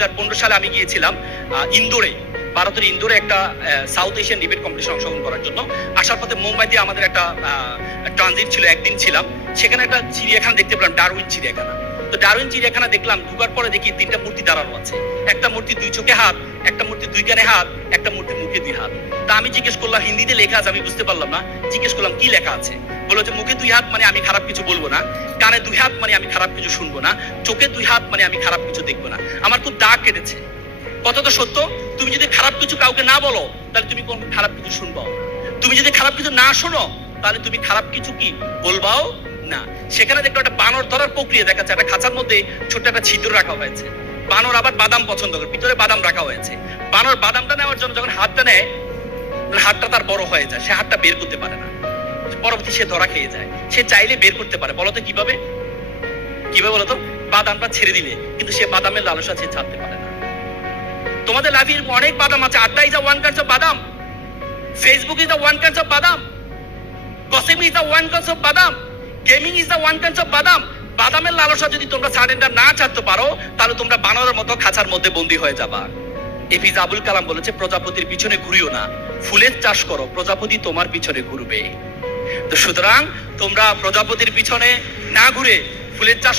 2015 সালে আমি গিয়েছিলাম ইন্দোরে, ভারতের ইন্দোরে একটা সাউথ এশিয়ান ডিবেট কম্পিটিশন অংশগ্রহণ করার জন্য। আসার পথে মুম্বাইতে আমাদের একটা ট্রানজিট ছিল, একদিন ছিলাম সেখানে। একটা চিড়িয়াখানা দেখতে পেলাম, ডারউইন চিড়িয়াখানা। তো ডারউইন চিড়িয়াখানা দেখলাম, ঢুকার পরে দেখি 3টা মূর্তি দাঁড়ানো আছে। একটা মূর্তি 2 চোখে হাত, একটা মূর্তি 2 কানে হাত, একটা মূর্তি মুখে 2 হাত। তা আমি জিজ্ঞেস করলাম, হিন্দিতে লেখা আছে, আমি বুঝতে পারলাম না। জিজ্ঞেস করলাম কি লেখা আছে, বললো যে মুখে 2 হাত মানে আমি খারাপ কিছু বলবো না, কানে 2 হাত মানে আমি খারাপ কিছু শুনবো না, চোখে 2 হাত মানে আমি খারাপ কিছু দেখবো না। আমার খুব দাগ কেটেছে। কত তো সত্য, তুমি যদি খারাপ কিছু কাউকে না বলো তাহলে তুমি কোন খারাপ কিছু শুনবাও। তুমি যদি খারাপ কিছু না শোনো তাহলে তুমি খারাপ কিছু কি বলবাও না। সেখানে দেখলো একটা বানর ধরার প্রক্রিয়া দেখাচ্ছে। একটা খাঁচার মধ্যে ছোট্ট একটা ছিদ্র রাখা হয়েছে। বানর আবার বাদাম পছন্দ করে, ভিতরে বাদাম রাখা হয়েছে। বানর বাদামটা নেওয়ার জন্য যখন হাতটা নেয়, হাতটা তার বড় হয়ে যায়, সে হাতটা বের করতে পারে না। পরবর্তী সে ধরা খেয়ে যায়। সে চাইলে বের করতে পারে, বলতো কিভাবে? কিভাবে বলতো? বাদামটা ছেড়ে দিলে, কিন্তু সে বাদামের লালসা সে ছাড়তে পারে না। তোমাদের লাইফে অনেক বাদাম আছে। আড্ডা ইজ ওয়ান কাইন্ড অফ বাদাম, Facebook is one kind of বাদাম, gossiping is one kind of বাদাম, gaming is one kind of বাদাম। বাদামের লালসা যদি তোমরা সারেন্ডার না ছাড়তে পারো তাহলে তোমরা বানরের মতো খাঁচার মধ্যে বন্দী হয়ে যাবা। এপিজে আবুল কালাম বলেছে, প্রজাপতির পিছনে ঘুরিও না, ফুলের চাষ করো, প্রজাপতি তোমার পিছনে ঘুরবে। তো সুতরাং তোমরা প্রজাপতির পিছনে না ঘুরে ফুলের চাষ